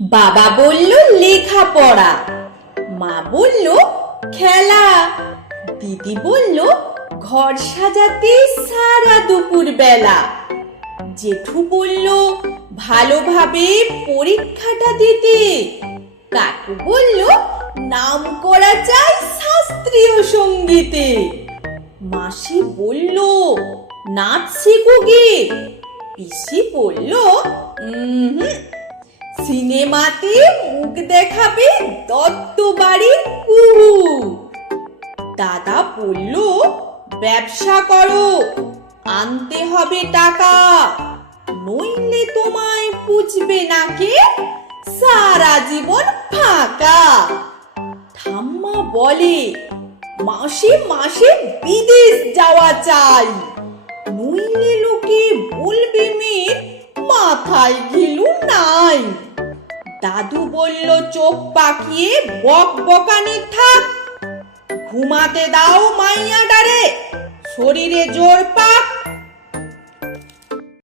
বাবা বলল লেখাপড়া। মা বলল খেলা। দিদি বলল ঘর সাজাতে সারা দুপুর বেলা জেঠু বলল ভালোভাবে পরীক্ষাটা দিতে। কাকু বলল নাম করা চাই শাস্ত্রীয় সঙ্গীতে। মাসি বলল নাচ শেখো গে পিসি বলল "উম হুম, সিনেমাতে মুখ দেখাবে দত্ত বাড়ির কুহু। দাদা বলল, ব্যবসা করো, আনতে হবে টাকা, নইলে তোমায় বুঝবে না কে, সারা জীবন ফাঁকা। ঠাম্মা বলে, মাসে মাসে বিদেশ যাওয়া চাই, নইলে লোকে বলবে মেয়ের মাথায় ঘিলু নাই। দাদু বলল চোখ পাকিয়ে বক বকানি থাক। ঘুমাতে দাও মাইয়াটারে শরীরে জোর পাক